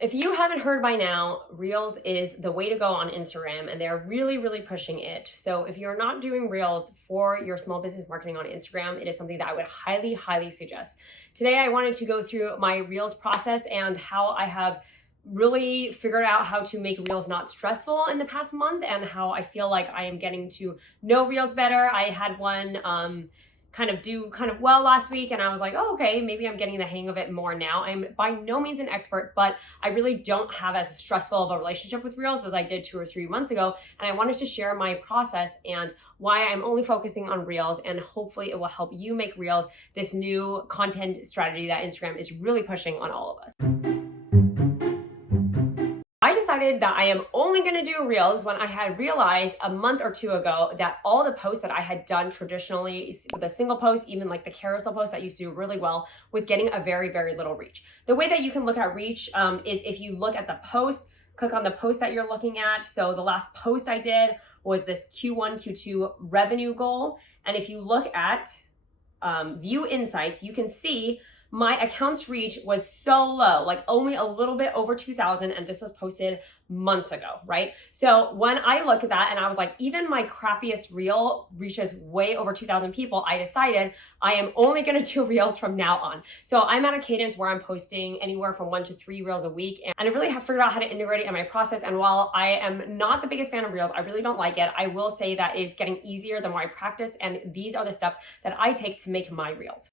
If you haven't heard by now, Reels is the way to go on Instagram and they're really, really pushing it. So if you're not doing Reels for your small business marketing on Instagram, it is something that I would highly, highly suggest. Today, I wanted to go through my Reels process and how I have really figured out how to make Reels not stressful in the past month and how I feel like I am getting to know Reels better. I had one do kind of well last week, and I was like, oh, okay, maybe I'm getting the hang of it more now. I'm by no means an expert, but I really don't have as stressful of a relationship with Reels as I did 2 or 3 months ago. And I wanted to share my process and why I'm only focusing on Reels, and hopefully it will help you make Reels this new content strategy that Instagram is really pushing on all of us. I decided that I am only going to do Reels when I had realized a month or two ago that all the posts that I had done traditionally with a single post, even like the carousel post that used to do really well, was getting a very, very little reach. The way that you can look at reach is if you look at the post, click on the post that you're looking at. So the last post I did was this Q1, Q2 revenue goal. And if you look at view insights, you can see my accounts reach was so low, like only a little bit over 2,000, and this was posted months ago, right? So when I look at that and I was like, even my crappiest reel reaches way over 2,000 people, I decided I am only gonna do Reels from now on. So I'm at a cadence where I'm posting anywhere from 1 to 3 Reels a week, and I really have figured out how to integrate it in my process. And while I am not the biggest fan of Reels, I really don't like it, I will say that it's getting easier the more I practice, and these are the steps that I take to make my Reels.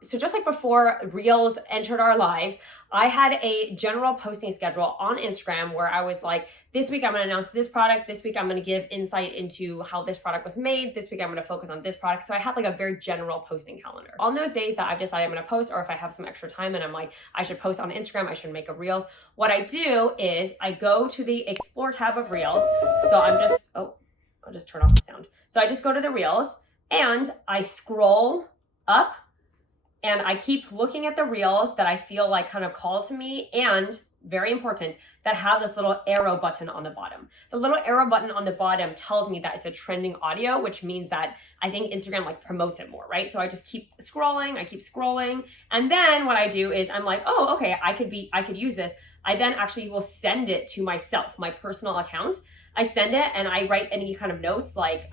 So just like before Reels entered our lives, I had a general posting schedule on Instagram where I was like, this week I'm going to announce this product. This week I'm going to give insight into how this product was made. This week I'm going to focus on this product. So I had like a very general posting calendar. On those days that I've decided I'm going to post, or if I have some extra time and I'm like, I should post on Instagram, I should make a Reels. What I do is I go to the Explore tab of Reels. So I'll just turn off the sound. So I just go to the Reels and I scroll up, and I keep looking at the Reels that I feel like kind of call to me, and very important, that have this little arrow button on the bottom. The little arrow button on the bottom tells me that it's a trending audio, which means that I think Instagram like promotes it more, right? So I just keep scrolling. And then what I do is I'm like, oh, okay, I could use this. I then actually will send it to myself, my personal account. I send it and I write any kind of notes like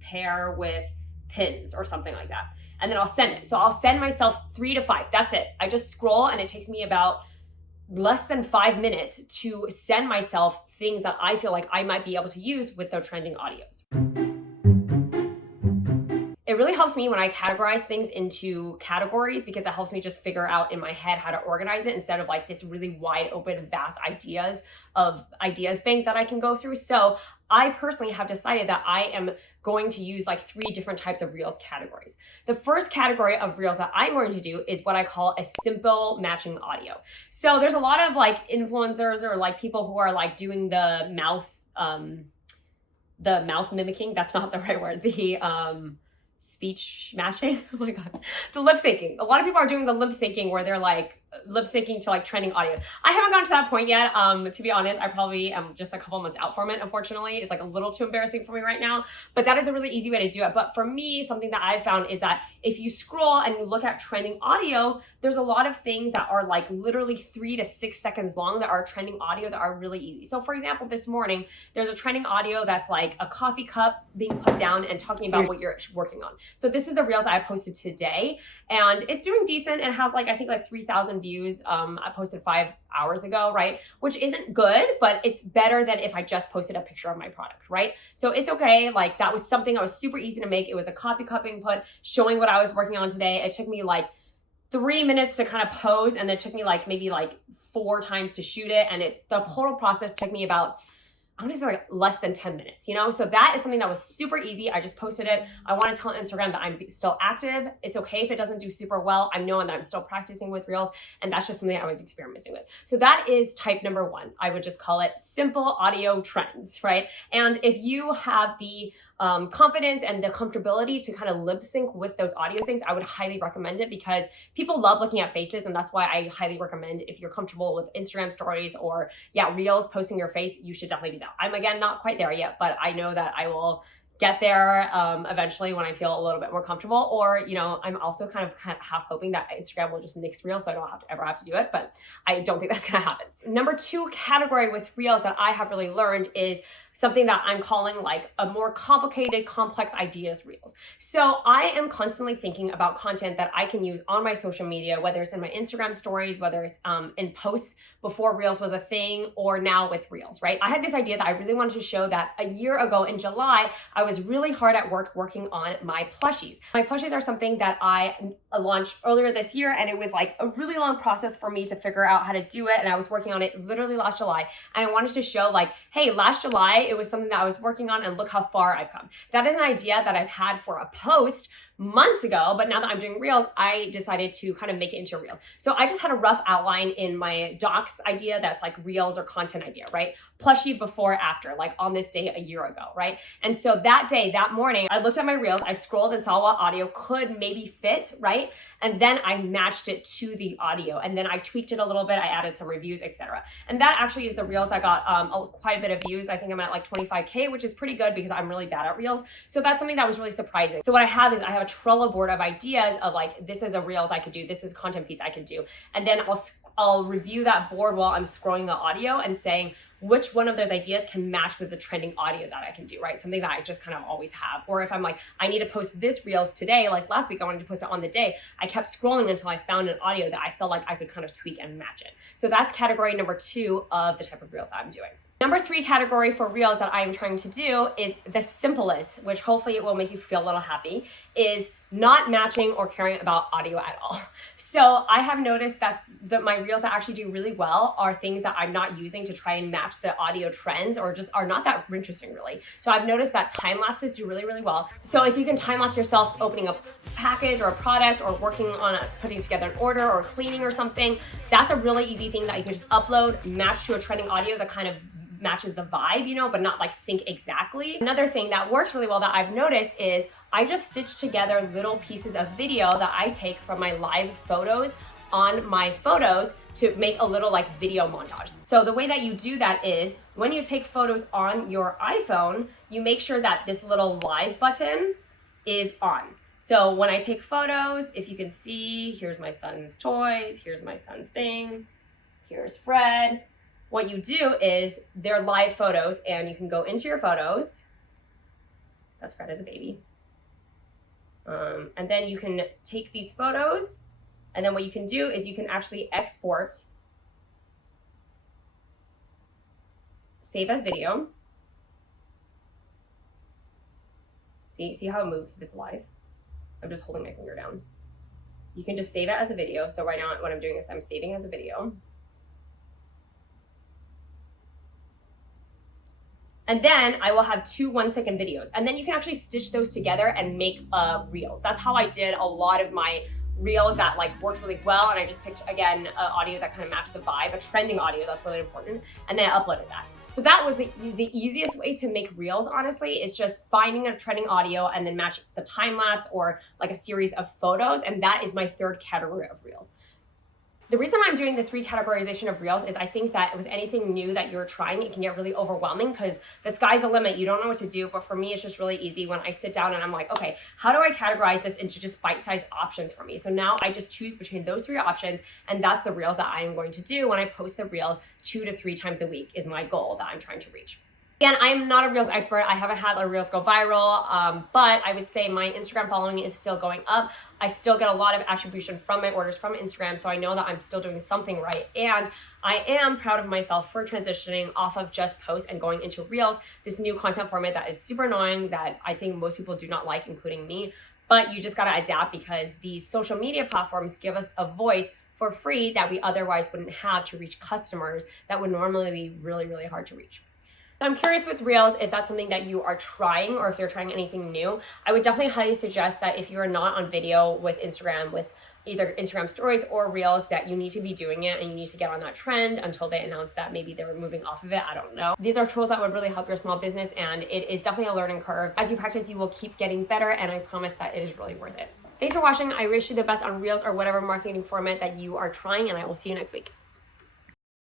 pair with pins or something like that. And then I'll send it. So I'll send myself 3 to 5. That's it. I just scroll and it takes me about less than 5 minutes to send myself things that I feel like I might be able to use with their trending audios. It really helps me when I categorize things into categories, because it helps me just figure out in my head how to organize it instead of like this really wide open, vast ideas bank that I can go through. So I personally have decided that I am going to use like 3 different types of Reels categories. The first category of Reels that I'm going to do is what I call a simple matching audio. So there's a lot of like influencers or like people who are like doing the mouth mimicking. That's not the right word. The speech matching. Oh my God. The lip syncing. A lot of people are doing the lip syncing where they're like lip syncing to like trending audio. I haven't gotten to that point yet. To be honest, I probably am just a couple months out from it. Unfortunately, it's like a little too embarrassing for me right now, but that is a really easy way to do it. But for me, something that I've found is that if you scroll and you look at trending audio, there's a lot of things that are like literally 3 to 6 seconds long that are trending audio that are really easy. So for example, this morning, there's a trending audio that's like a coffee cup being put down and talking about what you're working on. So this is the Reels that I posted today, and it's doing decent. It has like, I think like 3,000 views. I posted 5 hours ago, right? Which isn't good, but it's better than if I just posted a picture of my product, right? So it's okay. Like that was something that was super easy to make. It was a coffee cup input showing what I was working on today. It took me like 3 minutes to kind of pose, and it took me like maybe like 4 times to shoot it. And the whole process took me about, I want to say like less than 10 minutes, you know? So that is something that was super easy. I just posted it. I want to tell Instagram that I'm still active. It's okay if it doesn't do super well. I'm knowing that I'm still practicing with Reels, and that's just something I was experimenting with. So that is type number 1. I would just call it simple audio trends, right? And if you have the confidence and the comfortability to kind of lip sync with those audio things, I would highly recommend it, because people love looking at faces. And that's why I highly recommend, if you're comfortable with Instagram stories or Reels, posting your face, you should definitely do that. I'm again not quite there yet, but I know that I will get there eventually when I feel a little bit more comfortable. Or, you know, I'm also kind of half hoping that Instagram will just nix Reels so I don't ever have to do it, but I don't think that's gonna happen. Number 2 category with Reels that I have really learned is something that I'm calling like a more complicated, complex ideas Reels. So I am constantly thinking about content that I can use on my social media, whether it's in my Instagram stories, whether it's in posts before Reels was a thing, or now with Reels, right? I had this idea that I really wanted to show that a year ago in July, I was really hard at work working on my plushies. My plushies are something that I launched earlier this year, and it was like a really long process for me to figure out how to do it. And I was working on it literally last July. And I wanted to show like, hey, last July, it was something that I was working on and look how far I've come. That is an idea that I've had for a post months ago, but now that I'm doing Reels, I decided to kind of make it into a Reel. So I just had a rough outline in my docs idea that's like Reels or content idea, right? Plushie before, after, like on this day a year ago, right? And so that day, that morning, I looked at my Reels, I scrolled and saw what audio could maybe fit, right? And then I matched it to the audio, and then I tweaked it a little bit, I added some reviews, etc. And that actually is the Reels that got quite a bit of views. I think I'm at like 25K, which is pretty good because I'm really bad at Reels. So that's something that was really surprising. So what I have is I have a Trello board of ideas of like, this is a Reels I could do, this is content piece I could do. And then I'll review that board while I'm scrolling the audio and saying, which one of those ideas can match with the trending audio that I can do, right? Something that I just kind of always have. Or if I'm like, I need to post this Reels today, like last week I wanted to post it on the day, I kept scrolling until I found an audio that I felt like I could kind of tweak and match it. So that's category number 2 of the type of Reels that I'm doing. Number 3 category for Reels that I'm trying to do is the simplest, which hopefully it will make you feel a little happy, is not matching or caring about audio at all. So I have noticed that my Reels that actually do really well are things that I'm not using to try and match the audio trends, or just are not that interesting really. So I've noticed that time lapses do really, really well. So if you can time lapse yourself opening a package or a product, or working on putting together an order or cleaning or something, that's a really easy thing that you can just upload, match to a trending audio that kind of matches the vibe, you know, but not like sync exactly. Another thing that works really well that I've noticed is I just stitch together little pieces of video that I take from my live photos on my photos to make a little like video montage. So the way that you do that is when you take photos on your iPhone, you make sure that this little live button is on. So when I take photos, if you can see, here's my son's toys, here's my son's thing, here's Fred. What you do is they're live photos, and you can go into your photos. That's Fred as a baby. And then you can take these photos, and then what you can do is you can actually export, save as video. See how it moves if it's live? I'm just holding my finger down. You can just save it as a video. So right now what I'm doing is I'm saving as a video. And then I will have 2 1-second videos. And then you can actually stitch those together and make Reels. That's how I did a lot of my Reels that like worked really well. And I just picked, again, audio that kind of matched the vibe, a trending audio, that's really important. And then I uploaded that. So that was the easiest way to make Reels, honestly. It's just finding a trending audio and then match the time lapse or like a series of photos. And that is my 3rd category of Reels. The reason I'm doing the 3 categorization of Reels is I think that with anything new that you're trying, it can get really overwhelming because the sky's the limit. You don't know what to do. But for me, it's just really easy when I sit down and I'm like, okay, how do I categorize this into just bite-sized options for me? So now I just choose between those 3 options, and that's the Reels that I am going to do when I post the Reel 2 to 3 times a week is my goal that I'm trying to reach. Again, I'm not a Reels expert. I haven't had a Reels go viral, but I would say my Instagram following is still going up. I still get a lot of attribution from my orders from Instagram, so I know that I'm still doing something right. And I am proud of myself for transitioning off of just posts and going into Reels, this new content format that is super annoying that I think most people do not like, including me. But you just gotta adapt because these social media platforms give us a voice for free that we otherwise wouldn't have to reach customers that would normally be really, really hard to reach. I'm curious with Reels if that's something that you are trying or if you're trying anything new. I would definitely highly suggest that if you're not on video with Instagram, with either Instagram stories or Reels, that you need to be doing it and you need to get on that trend until they announce that maybe they're moving off of it. I don't know. These are tools that would really help your small business, and it is definitely a learning curve. As you practice, you will keep getting better, and I promise that it is really worth it. Thanks for watching. I wish you the best on Reels or whatever marketing format that you are trying, and I will see you next week.